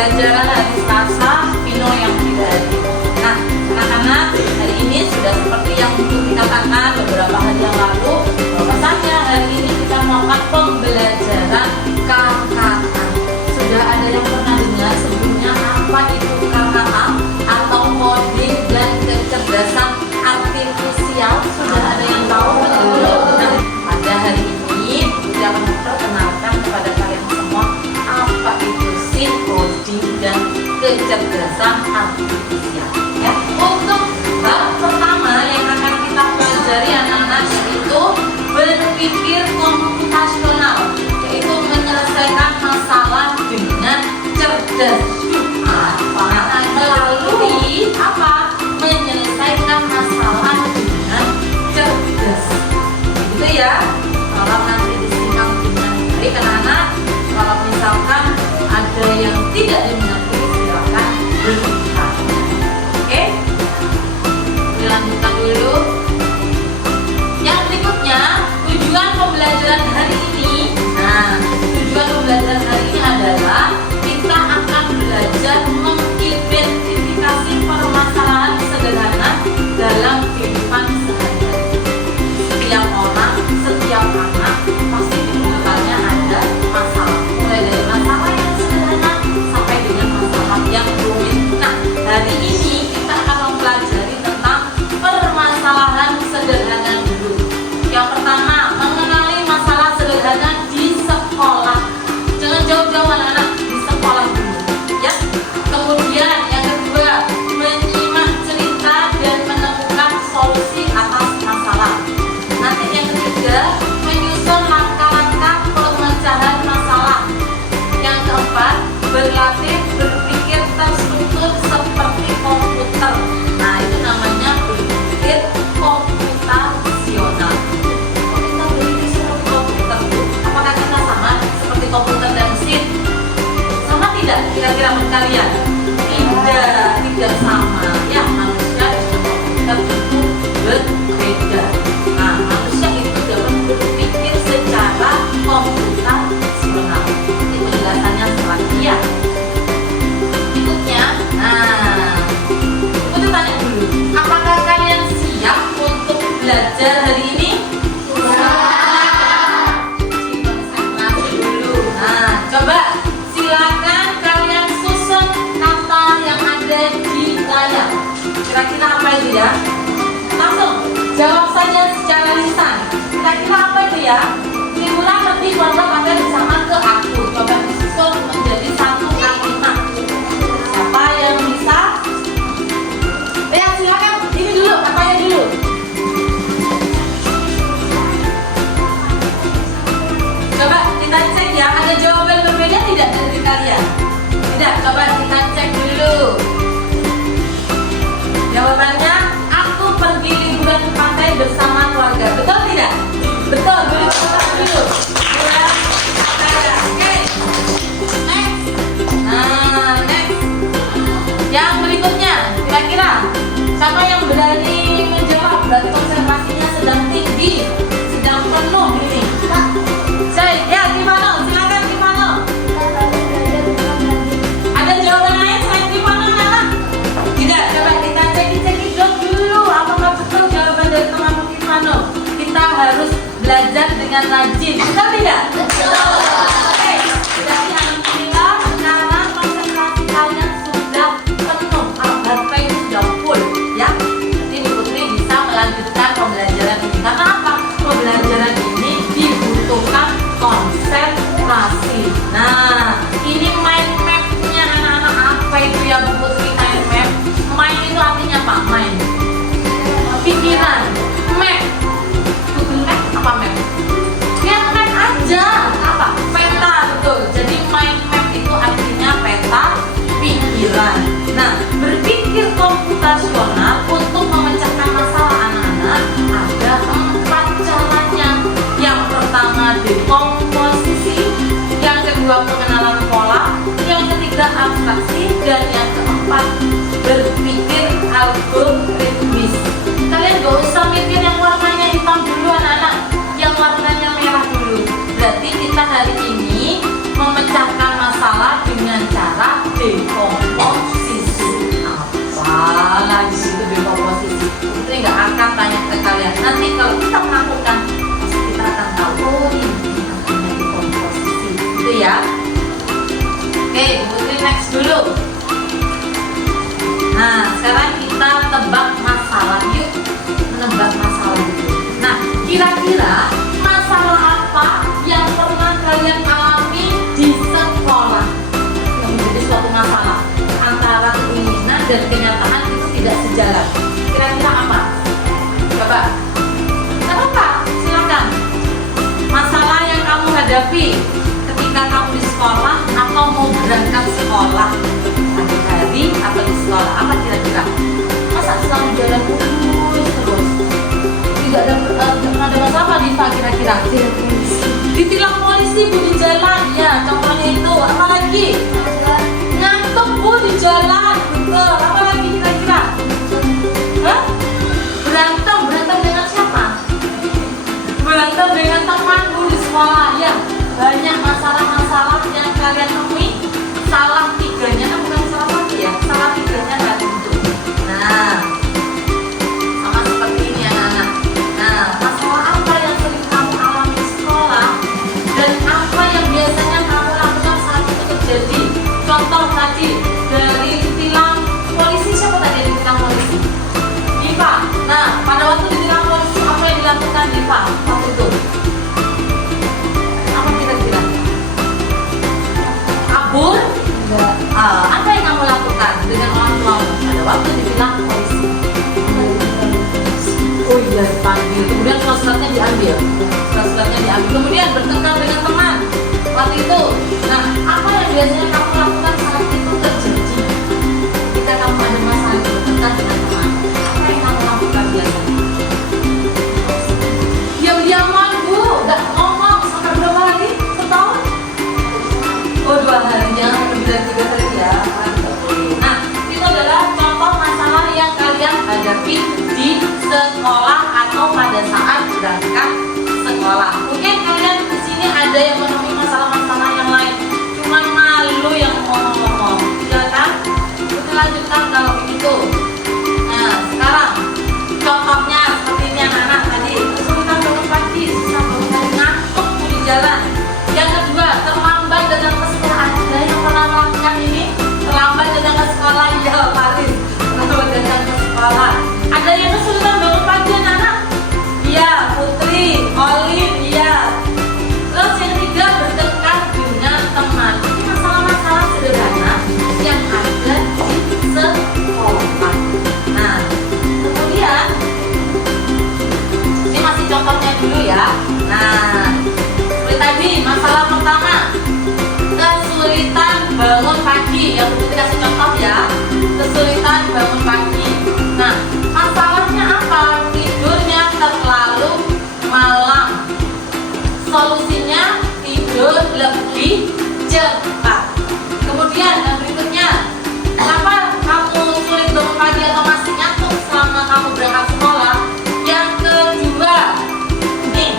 pembelajaran hari Selasa, Vino yang tidak hadir. Nah, anak-anak, hari ini sudah seperti yang dikatakan beberapa hari yang lalu, bahwasanya hari ini kita melakukan pembelajaran KKA. Sudah ada yang pernah dengar sebelumnya apa itu KKA atau coding dan kecerdasan artifisial? Sudah ada yang tahu belum? Nah, pada hari ini kita akan memperkenalkan kepada kalian semua apa itu sih coding dan kecerdasan artifisial. Ya, untuk bab pertama yang akan kita pelajari anak-anak yaitu berpikir komputasional, yaitu menyelesaikan masalah dengan cerdas. Melalui apa? Menyelesaikan masalah dengan cerdas. Gitu ya. Kalau nanti disimak dengan baik anak-anak, kalau misalkan ada yang tidak dimengerti silakan bertanya. Oke? Dilanjutkan dulu. Yang berikutnya, tujuan pembelajaran hari ini. Nah, tujuan pembelajaran hari ini adalah kita akan belajar mengidentifikasi permasalahan sederhana dalam kehidupan sehari-hari. Setiap orang, setiap anak pasti di sekitarnya ada masalah. Mulai dari masalah yang sederhana sampai dengan masalah yang rumit. Nah, hari ini kita akan mempelajari tentang permasalahan sederhana dulu. Yang pertama, mengenali masalah sederhana di sekolah. Jangan jauh-jauh anak-anak, di sekolah dulu ya. Kemudian yang kedua, menyimak cerita dan menemukan solusi atas masalah. Nanti yang ketiga, menyusun langkah-langkah pemecahan masalah. Yang keempat, berlatih berpikir terstruktur seperti komputer. Nah, itu namanya berpikir komputasional. Kita berpikir seperti komputer, apakah kita sama seperti komputer dan mesin? Sama tidak kira-kira menurut kalian? Tidak sama ya. Manusia dengan komputer itu berbeda. Nah, manusia itu dapat berpikir secara komputasional. Ini penjelasannya selanjutnya ya. Berikutnya, nah, kita tanya dulu, apakah kalian siap untuk belajar hari ini? Nah, coba silakan kalian susun kata yang ada di layar. Oke, Putri next dulu. Nah, sekarang kita tebak masalah. Yuk, menebak masalah dulu. Nah, kira-kira masalah apa yang pernah kalian alami di sekolah yang menjadi suatu masalah antara keinginan dan kenyataan itu tidak sejalan? Kira-kira apa? Coba. Gak apa-apa, silakan. Masalah yang kamu hadapi ketika kamu di sekolah atau mau berangkat sekolah, pagi-hari atau di sekolah, apa kira-kira? Masa selalu jalan terus? Tidak ada masalah di Pak kira-kira? Ditilang polisi Bu di jalan, ya contohnya itu. Apa lagi? Ngantuk Bu di jalan, betul. Apa lagi kira-kira? Hah? Berantem dengan siapa? Berantem dengan teman Bu di sekolah, ya. Banyak masalah-masalah yang kalian temui. Salah tiganya kan bukan salah satu ya, salah tiganya tadi itu. Nah, sama seperti ini ya anak. Nah, masalah apa yang sering kamu alami di sekolah dan apa yang biasanya kamu lakukan saat itu terjadi? Contoh tadi dari ditilang polisi, siapa tadi yang ditilang polisi? Diva. Nah, pada waktu ditilang polisi apa yang dilakukan Diva waktu itu? Apa kira-kira? Kabur? Apa yang kamu lakukan dengan orang tuamu pada waktu ditilang polisi? Oh iya, dipanggil. Kemudian surat-suratnya diambil. Kemudian bertengkar dengan teman waktu itu. Nah, apa yang biasanya kamu lakukan saat itu terjadi? Ketika kamu ada masalah bertengkar dengan teman, apa yang kamu lakukan biasanya? Diam-diaman Bu, nggak ngomong sampai berapa hari? Setahun? Oh, 2 hari, jangan lebih dari 3 hari ya. Nah, itu adalah contoh masalah yang kalian hadapi di sekolah atau pada saat berangkat sekolah. Mungkin kalian di sini ada yang menemui masalah-masalah yang lain, cuman malu yang ngomong-ngomong, ya kan? Kita lanjutkan kalau begitu. Nah, sekarang contohnya seperti ini anak-anak tadi, kesulitan bangun pagi, susah bangun ngantuk di jalan. Yang kedua, terlambat datang ke sekolah. Ada yang pernah melakukan ini? Terlambat datang ke sekolah, ya paling terlambat datang ke sekolah. Ada yang kesulitan bangun pagi anak-anak? Iya, Putri, Olin, iya. Terus yang ketiga, bertengkar dengan teman. Ini masalah-masalah sederhana yang ada di sekolah. Nah, kemudian ini masih contohnya dulu ya. Nah, seperti tadi masalah pertama, kesulitan bangun pagi. Yang Putri kasih contoh ya, kesulitan bangun pagi. Nah, masalahnya apa? Tidurnya terlalu malam. Solusinya tidur lebih cepat. Kemudian yang berikutnya, kenapa kamu sulit bangun pagi atau masih ngantuk selama kamu berangkat sekolah? Yang kedua, nih,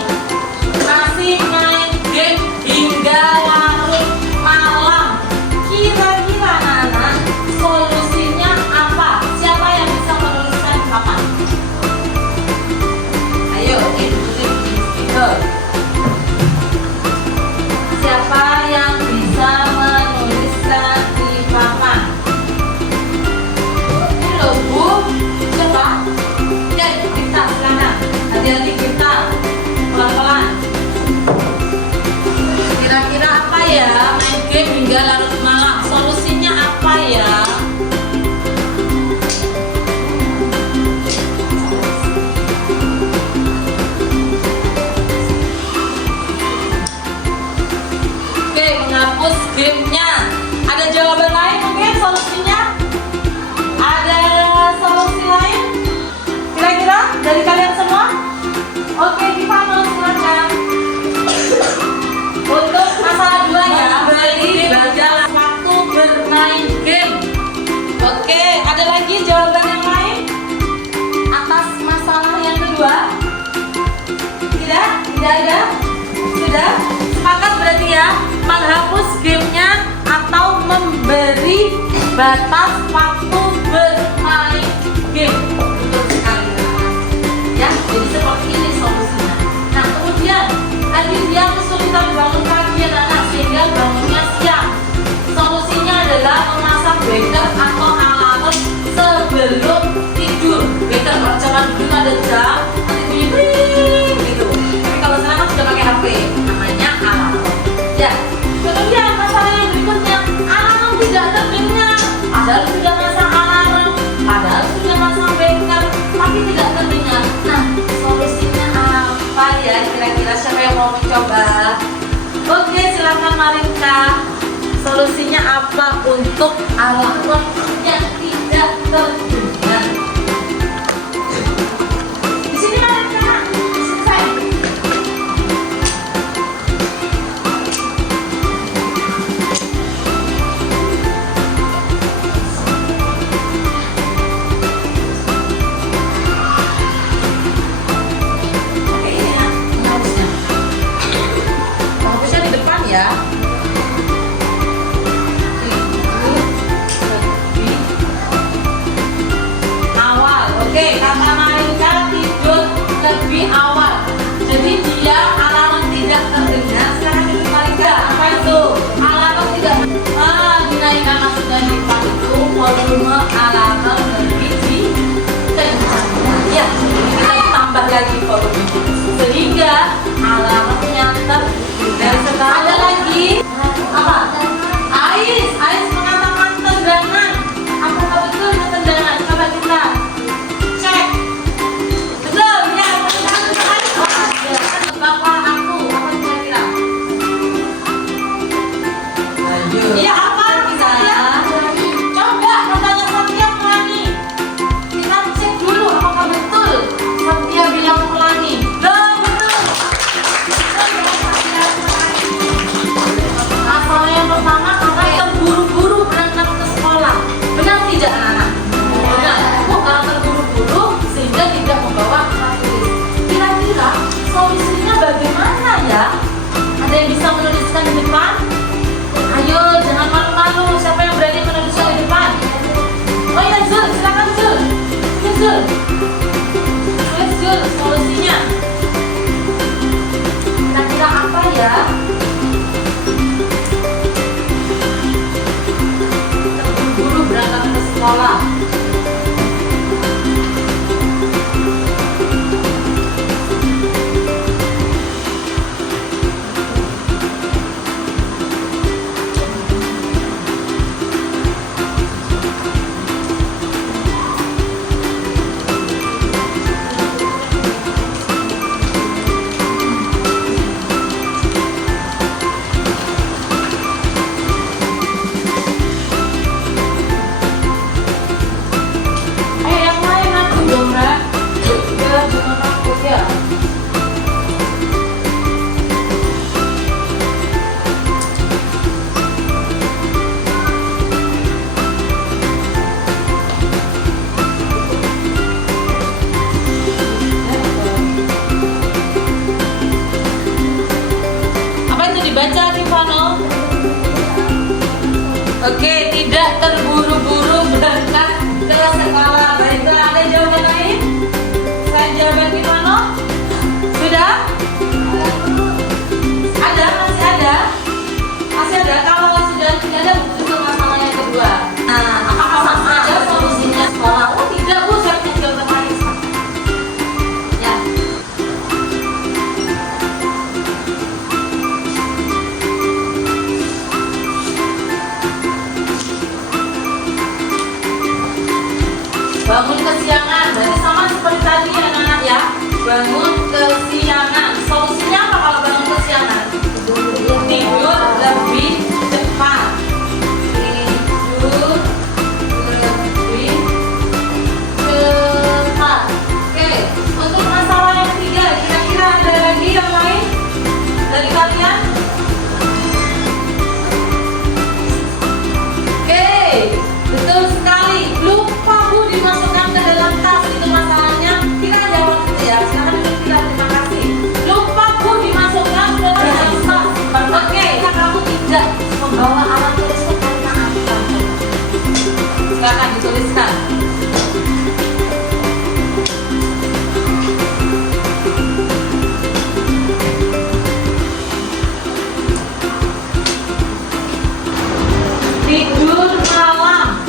masih main game hingga larut malam. Kira-kira anak-anak, solusinya apa? Siapa yang bisa menuliskan di papan? Ayo, siapa yang bisa menuliskan di papan? Ini loh Bu, coba. Ya, kita silakan. Hati-hati kita, pelan-pelan. Kira-kira apa ya main game hingga larut malam? Solusinya apa ya? Oke, menghapus gamenya. Ada jawaban lain mungkin solusinya? Ada solusi lain? Kira-kira dari kalian semua? Oke, kita mau silakan. Untuk masalah 2 ya, berarti belajar waktu bermain game. Oke, ada lagi jawaban yang lain atas masalah yang kedua? Tidak? Tidak ada? Sudah? Sepakat berarti ya, menghapus gamenya atau memberi batas waktu bermain game. Betul sekali ya, jadi seperti ini solusinya. Nah, kemudian tadi dia kesulitan bangun pagi anak-anak sehingga bangunnya siang. Solusinya beker atau alarm sebelum tidur. Beker kalau zaman dulu ada jam, nanti bunyi bring gitu. Tapi kalau sekarang kan sudah pakai HP, namanya alarm. Ya, kemudian masalah yang berikutnya, alarm tidak terdengar. Padahal sudah masang alarm, padahal sudah masang beker, tapi tidak terdengar. Nah, solusinya apa ya? Kira-kira siapa yang mau mencoba? Oke, silakan Marinka. Solusinya apa untuk alarm yang tidak terdengar? Di sini Marinka, di sini saya. Oke, ini ya, harusnya. Harusnya di depan ya. Oke, kata Marinka tidur lebih awal. Jadi dia alarm tidak terdengar. Sekarang duduk Marinka. Apa itu? Alarm tidak. Dinaikkan maksudnya lipat itu volume alarm lebih dikencangkan. Ya, kita tambah lagi volume sehingga alarmnya terdengar. Ada lagi apa? Ais mengatakan tendangan. Apakah betul tendangan? Coba kita cek. Betul ya, bapak aku apa kira-kira? Iya apa? Coba katanya Satya Melani. Kita cek dulu apakah betul Satya bilang Melani. Betul. Masalah yang pertama, kakak terburu-buru berangkat ke sekolah. Benar tidak anak-anak? Benar. Kalau terburu-buru sehingga tidak membawa alat tulis. Kira-kira solusinya bagaimana ya? Ada yang bisa menuliskan di depan? Ayo, jangan malu-malu. Siapa yang berani menuliskan di depan? Oh iya, Zul, silakan Zul. Ini Zul. Tulis Zul solusinya. Kira-kira apa ya? Terburu-buru berangkat ke sekolah. Ayo yang lain aku dong, Ra. Ya, jangan takut ya. Apa itu dibaca, Kivano? Oke, tidak terburu-buru berangkat ke sekolah. Baiklah, ada jawaban lain? Selain jawaban Kivano? Sudah? Ada? Masih ada? Masih ada? Kalau sudah tidak ada, itu masalah yang kedua. Nah, apakah sama aja solusinya sekolah? Oh tidak, Bu, saya punya jawaban lain. Ya. Bangun kesiangan, berarti sama seperti tadi anak-anak ya. Bangun kesiangan. Solusinya apa kalau bangun kesiangan? Tidur lebih cepat. Tidur lebih cepat. Oke, untuk masalah yang ketiga, kira-kira ada lagi yang lain dari kalian? Oke, betul sekali. Lupa Bu dimasukkan ke dalam tas, itu masalahnya. Kita jawab itu ya. Silakan duduk kita, terima kasih. Lupa Bu dimasukkan ke dalam tas. Oke, kamu tidak membawa alat tulis itu karena apa? Silakan dituliskan. Tidur malam.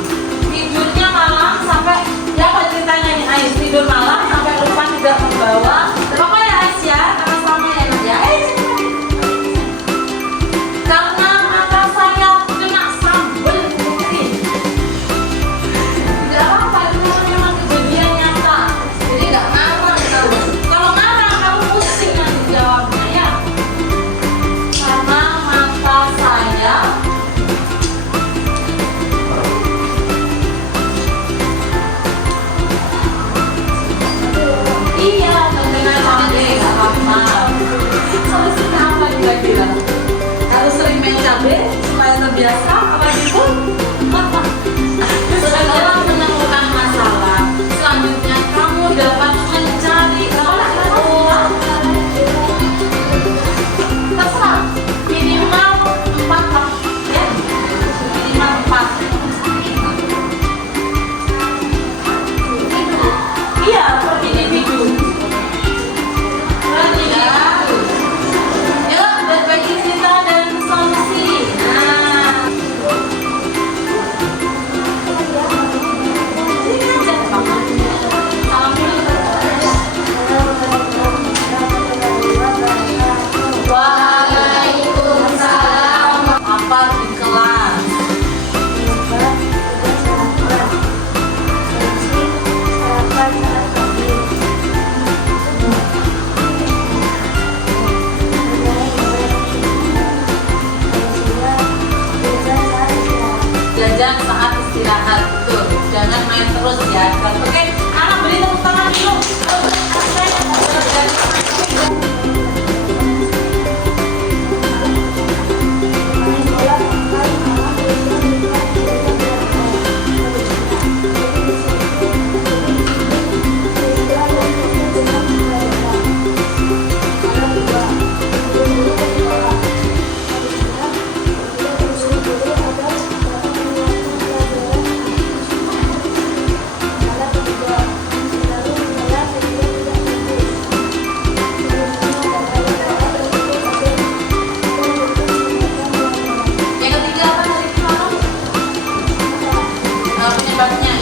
semuanya terus ya. Oke, anak beri tepuk tangan dulu.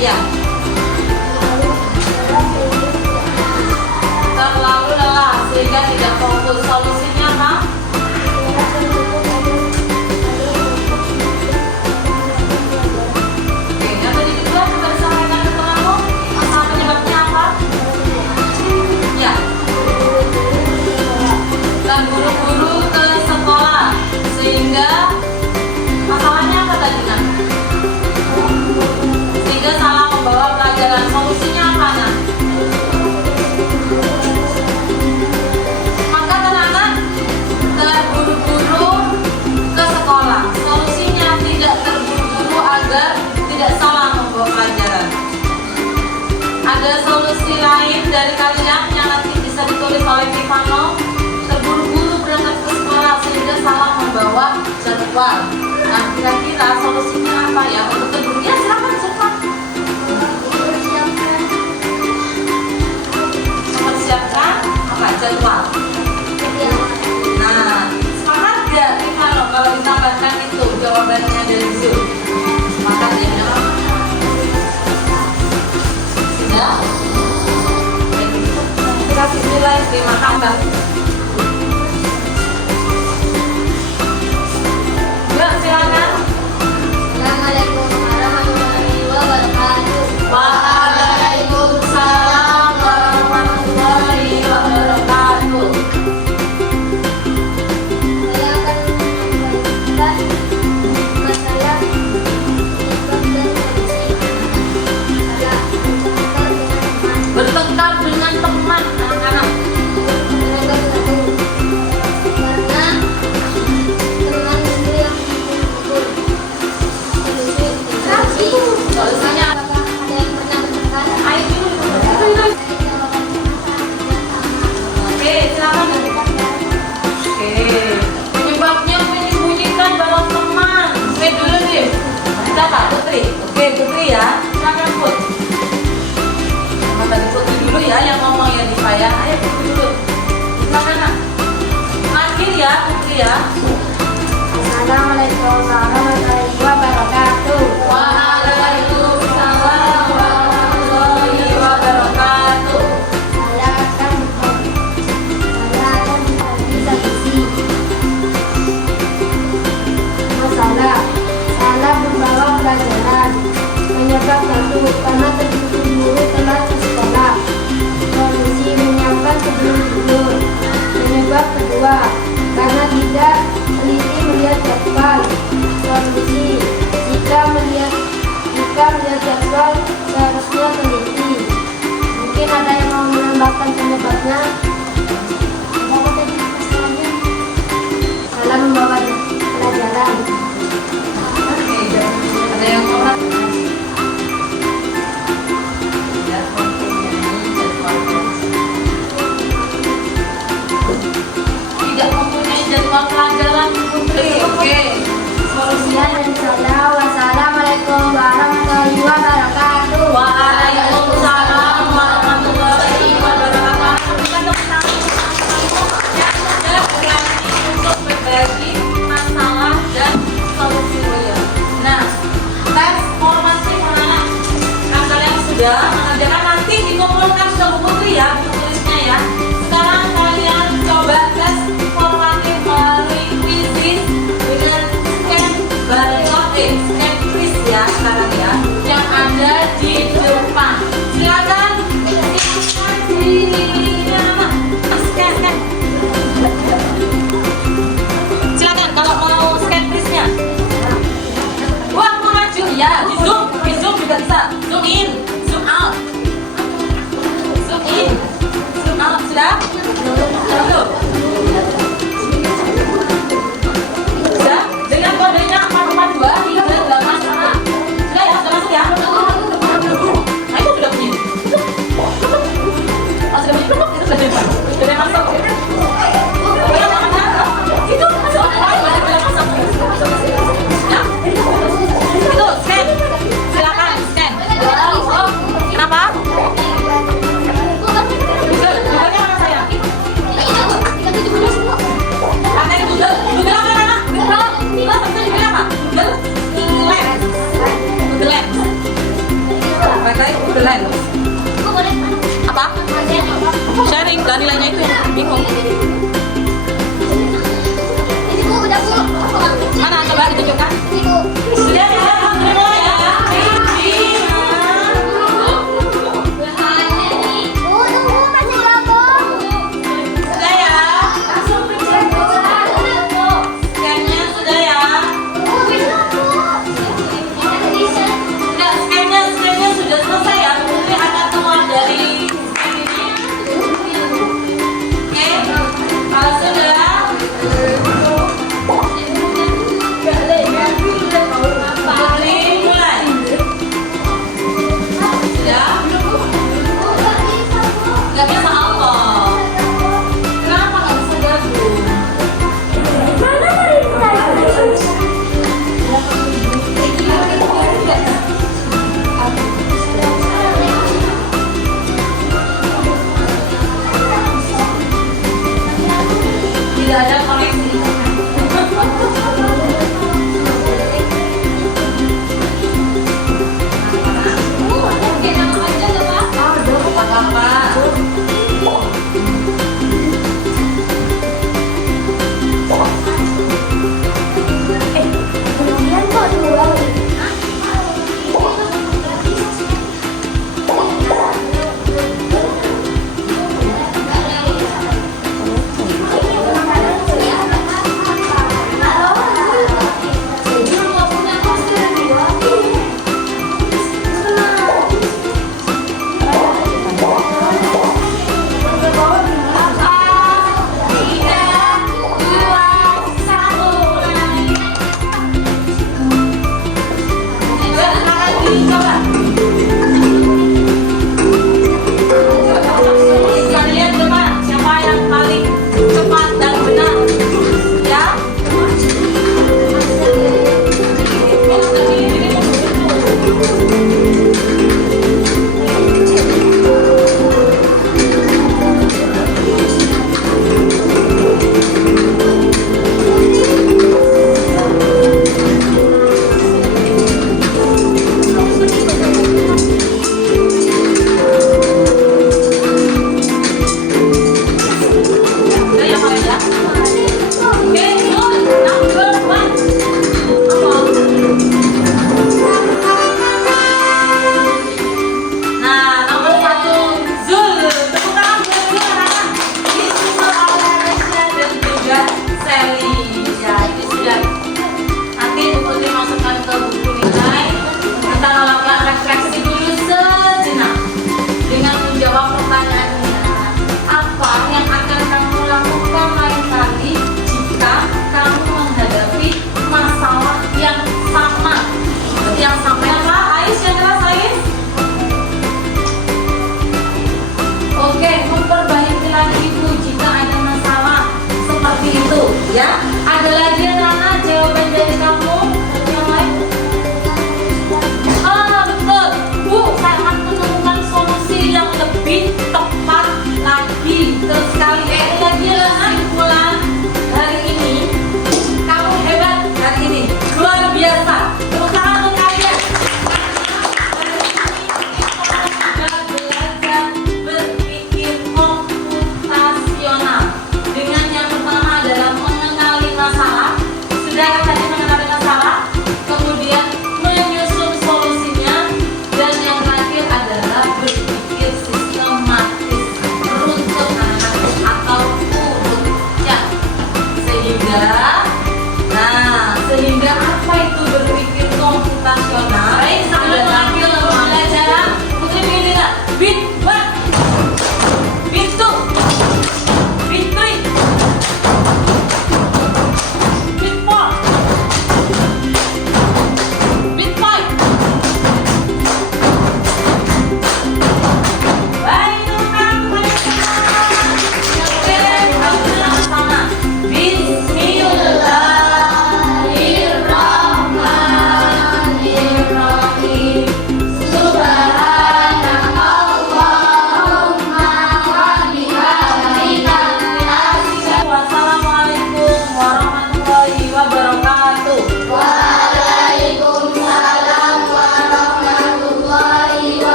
Iya. Terlalu lelah sehingga tidak fokus. Solusinya apa? Oke, yang tadi kedua coba disampaikan ke temanmu. Masalah penyebabnya apa? Ya. Dan buru-buru ke sekolah sehingga masalahnya apa tadi nak? Sehingga salah membawa pelajaran. Solusinya apa nak? Maka anak-anak terburu-buru ke sekolah. Solusinya tidak terburu-buru agar tidak salah membawa pelajaran. Ada solusi lain dari kalian yang nanti bisa ditulis oleh Tivano. Terburu-buru berangkat ke sekolah sehingga salah membawa jadwal. Nah, kira-kira solusinya apa ya untuk terburu? Ya, silakan cepat. Mempersiapkan apa? Jadwal. Nah, semangat gak Tivano kalau ditambahkan itu jawabannya dari Zoom? Semangat ya. Sudah? Kita kasih nilai 5 tambah. Silakan. Assalamualaikum warahmatullahi wabarakatuh. Waalaikumsalam warahmatullahi wabarakatuh. Saya akan membacakan masalah penyebab dan solusi Bertengkar dengan teman anak-anak. Mereka satu karena teman itu yang dipukul. Solusinya Apakah ada yang pernah bertengkar? ayo dulu. Oke, silakan. Oke. Penyebabnya menyembunyikan balon teman. Oke dulu nih. Kita Kak Putri. Oke Putri ya. Silakan Put. Sama tadi Putri dulu ya yang ngomong ya Diva ya. Ayo Putri dulu. Silakan Nak. Akhir ya Putri ya. Assalamualaikum warahmatullahi wabarakatuh. Waalaikumsalam warahmatullahi wabarakatuh. Saya akan berbagi solusi masalah salah membawa pelajaran. Penyebab satu karena terburu-buru telat ke sekolah. Solusi menyiapkan sebelum tidur. Penyebab kedua karena tidak teliti melihat jadwal. Solusi jika melihat jadwal seharusnya teliti. Mungkin ada yang mau menambahkan penyebabnya. Apa tadi masalahnya? Salah membawa pelajaran. Oke, ada yang mau tidak mempunyai jadwal pelajaran Putri. Oke. Solusinya dari saya. Wassalamualaikum warahmatullahi wabarakatuh. Waalaikumsalam warahmatullahi wabarakatuh. Kita tepuk tangan yang sudah berani untuk berbagi masalah dan solusinya. Nah, tes formasi anak-anak kan kalian sudah mengerjakan, nanti dikumpulkan ke buku Putri ya, buku tulisnya ya. Sekarang kalian coba tes formatif melalui quizzes dengan scan barcode, scan quiz ya sekarang ya, yang ada di depan. Silakan scan. Silakan kalau mau scan quiznya. Waktu maju ya, di zoom juga bisa, zoom in. break the lens. Kok boleh? Apa? Sharing, dan nilainya itu yang bingung. Ini Bu, udah Bu. Mana coba ditunjukkan?